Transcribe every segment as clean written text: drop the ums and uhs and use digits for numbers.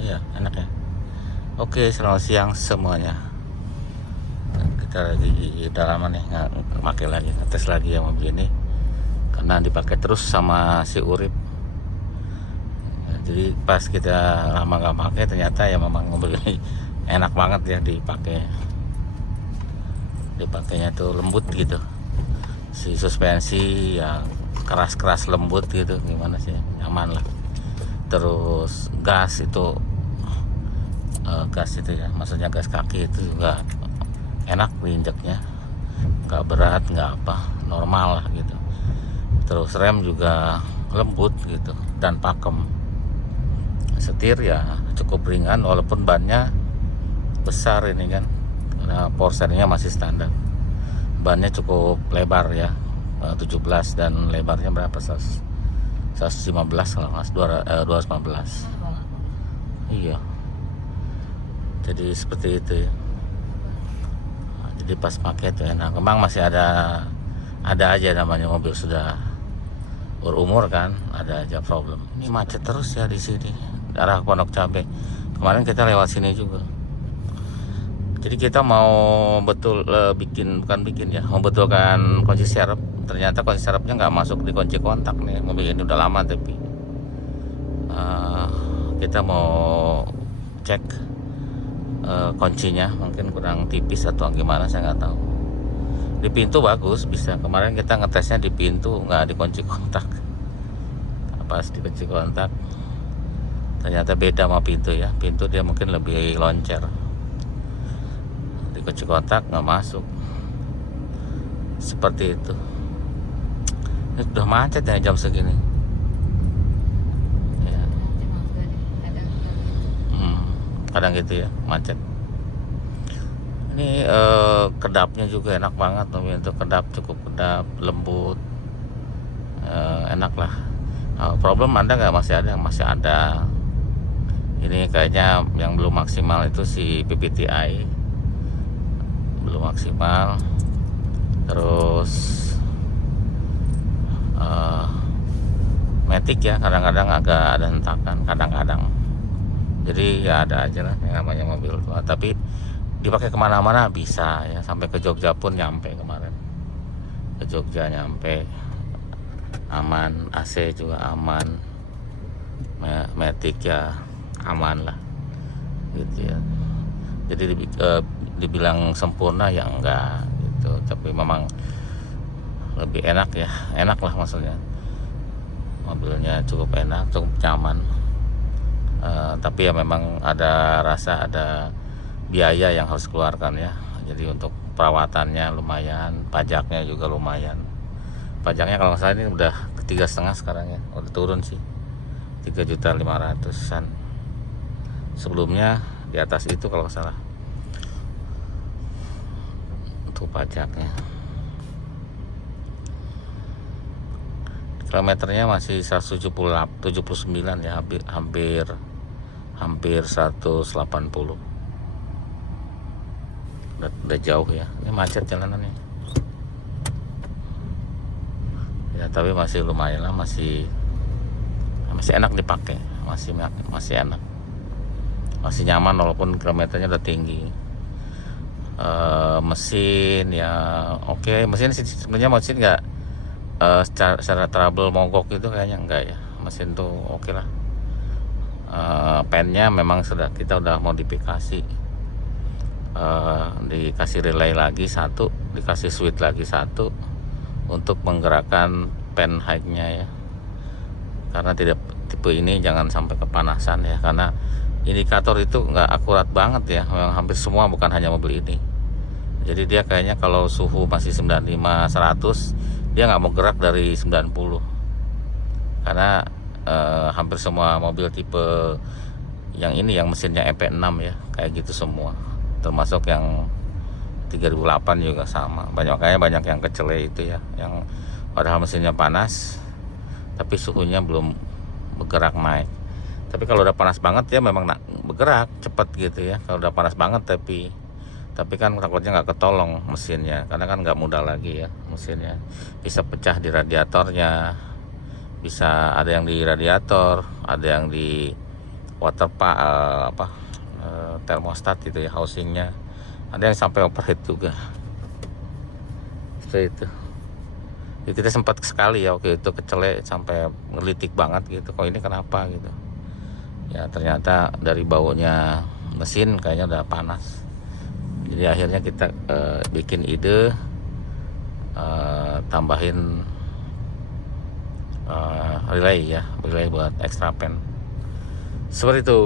Iya, enak ya. Oke, selamat siang semuanya. Kita lagi udah lama nih nggak pakai lagi, ngetes lagi ya mobil ini karena dipakai terus sama si Urip. Ya, jadi pas kita lama nggak pakai, ternyata ya memang mobil ini enak banget ya dipakai. Dipakainya tuh lembut gitu. Si suspensi ya keras-keras lembut gitu, gimana sih, nyaman lah. Terus gas itu ya, maksudnya gas kaki itu juga enak diinjaknya, nggak berat, nggak apa, normal lah gitu. Terus rem juga lembut gitu dan pakem. Setir ya cukup ringan walaupun bannya besar ini kan, karena porsennya masih standar. Bannya cukup lebar ya, 17, dan lebarnya berapa, 115 kalau nggak salah, 215. Iya, jadi seperti itu ya. Jadi pas pakai tuh enak. Memang masih ada aja namanya mobil sudah berumur kan, ada aja problem. Ini macet terus ya di sini, arah Pondok Cabe. Kemarin kita lewat sini juga. Jadi kita mau bukan bikin ya, membetulkan kunci serep. Ternyata kunci serepnya nggak masuk di kunci kontak nih. Mobil ini udah lama tapi kita mau cek kuncinya, mungkin kurang tipis atau gimana, saya nggak tahu. Di pintu bagus bisa. Kemarin kita ngetesnya di pintu, nggak di kunci kontak. Pas di kunci kontak ternyata beda sama pintu ya. Pintu dia mungkin lebih loncer, di kunci kontak nggak masuk. Seperti itu. Ini udah macet ya jam segini ya. Kadang gitu ya macet. Ini kedapnya juga enak banget mobil itu. Cukup kedap, lembut, enak lah. Problem ada nggak? Masih ada. Ini kayaknya yang belum maksimal itu si PPTi belum maksimal. Terus Matic ya kadang-kadang agak ada hentakan, kadang-kadang. Jadi ya ada aja lah yang namanya mobil tua. Tapi dipakai kemana-mana bisa ya, sampai ke Jogja pun nyampe kemarin. Ke Jogja nyampe aman, AC juga aman, Matic ya aman lah gitu ya. Jadi dibilang sempurna ya enggak gitu, tapi memang lebih enak ya, enak lah maksudnya. Mobilnya cukup enak, cukup nyaman. Tapi ya memang ada biaya yang harus keluarkan ya. Jadi untuk perawatannya lumayan, pajaknya juga lumayan. Pajaknya kalau nggak salah ini udah ke 3,5 sekarang ya, udah turun sih, 3.500.000-an. Sebelumnya di atas itu kalau nggak salah untuk pajaknya. Kilometernya masih 179 ya, hampir 180. Udah jauh ya. Ini macet jalanannya ya, tapi masih lumayan lah, masih enak dipakai, masih enak, masih nyaman walaupun kilometernya udah tinggi. Mesin ya oke. Mesin sebenarnya mesin nggak secara trouble mogok itu kayaknya enggak ya. Mesin tuh oke lah. Pennya memang kita udah modifikasi, dikasih relay lagi satu, dikasih switch lagi satu untuk menggerakkan pen high-nya ya. Karena tipe ini jangan sampai kepanasan ya, karena indikator itu nggak akurat banget ya. Memang hampir semua, bukan hanya mobil ini. Jadi dia kayaknya kalau suhu masih 95, 100, dia nggak mau gerak dari 90. Karena hampir semua mobil tipe yang ini, yang mesinnya EP6 ya, kayak gitu semua. Termasuk yang 3008 juga sama. Banyak yang kecele itu ya, yang padahal mesinnya panas tapi suhunya belum bergerak naik. Tapi kalau udah panas banget ya memang bergerak cepat gitu ya. Kalau udah panas banget tapi kan takutnya nggak ketolong mesinnya, karena kan nggak mudah lagi ya mesinnya. Bisa pecah di radiatornya, bisa ada yang di radiator, ada yang di termostat itu ya, housingnya. Ada yang sampai overheat juga seperti itu. Jadi kita sempat sekali ya waktu itu kecelek sampai ngelitik banget gitu, kok ini kenapa gitu ya. Ternyata dari baunya mesin kayaknya udah panas. Jadi akhirnya kita bikin ide, tambahin relay buat extra fan. Seperti itu,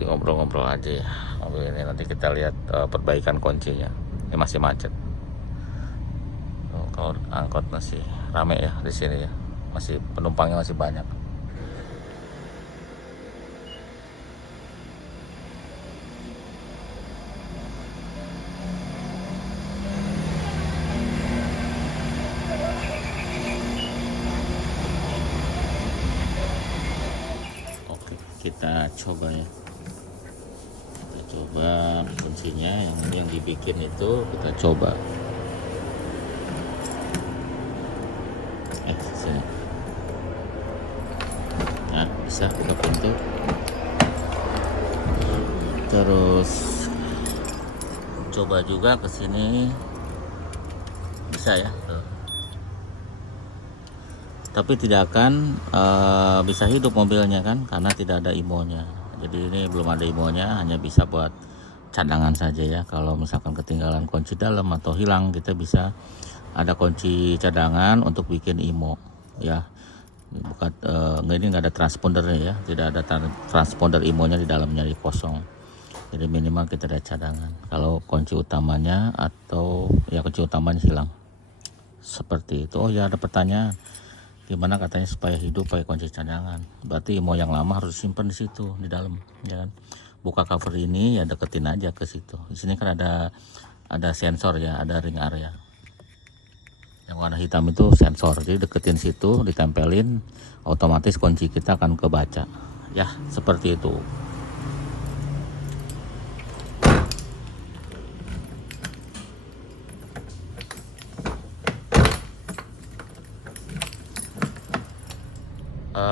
ngobrol-ngobrol aja ya mobil ini. Nanti kita lihat perbaikan kuncinya. Ini masih macet. Kalau angkot masih rame ya di sini ya, masih penumpangnya masih banyak. Oke, kita coba ya. Kita coba kuncinya yang dibikin itu, kita coba. Sini. Nah, bisa buka pintu. Terus coba juga ke sini. Bisa ya. Tapi tidak akan bisa hidup mobilnya kan, karena tidak ada IMO-nya. Jadi ini belum ada IMO-nya, hanya bisa buat cadangan saja ya. Kalau misalkan ketinggalan kunci dalam atau hilang, kita bisa ada kunci cadangan untuk bikin IMO ya. Bukan ini nggak ada transpondernya ya, tidak ada transponder IMO-nya di dalamnya, di kosong. Jadi minimal kita ada cadangan kalau kunci utamanya atau ya kunci utamanya hilang. Seperti itu. Oh ya, ada pertanyaan, gimana katanya supaya hidup pakai kunci cadangan? Berarti IMO yang lama harus simpan di situ di dalam ya kan. Buka cover ini ya, deketin aja ke situ. Di sini kan ada sensor ya, ada ring area. Yang warna hitam itu sensor, jadi deketin situ, ditempelin, otomatis kunci kita akan kebaca ya, seperti itu.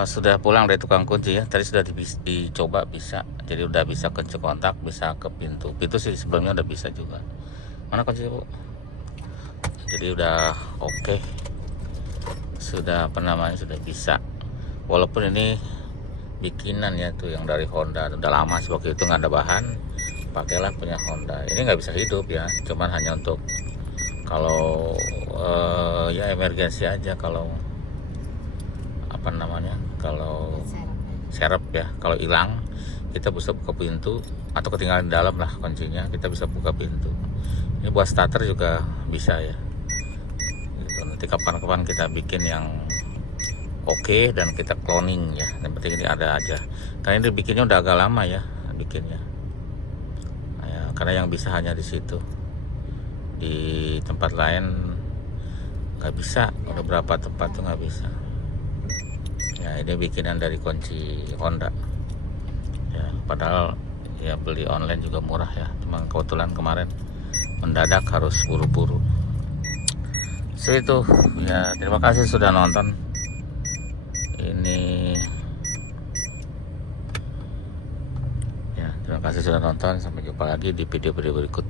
Sudah pulang dari tukang kunci ya, tadi sudah dicoba bisa, jadi udah bisa kunci kontak, bisa ke pintu sih sebelumnya udah bisa juga. Mana kunci Bu? Jadi udah oke. Sudah sudah bisa. Walaupun ini bikinan ya, tuh yang dari Honda, udah lama sih waktu itu nggak ada bahan, pakailah punya Honda. Ini nggak bisa hidup ya, cuman hanya untuk kalau ya emergensi aja, kalau kalau serep ya, kalau hilang kita bisa buka pintu, atau ketinggalan di dalam lah kuncinya, kita bisa buka pintu. Ini buat starter juga bisa ya. Nanti kapan-kapan kita bikin yang oke dan kita cloning ya. Yang penting ini ada aja. Karena ini bikinnya udah agak lama ya bikinnya. Nah, ya, karena yang bisa hanya di situ. Di tempat lain nggak bisa. Udah berapa tempat tuh nggak bisa. Ya ini bikinan dari kunci Honda. Ya padahal ya beli online juga murah ya. Cuma kebetulan kemarin mendadak harus buru-buru. Itu ya, terima kasih sudah nonton ini ya, terima kasih sudah nonton. Sampai jumpa lagi di video-video berikut.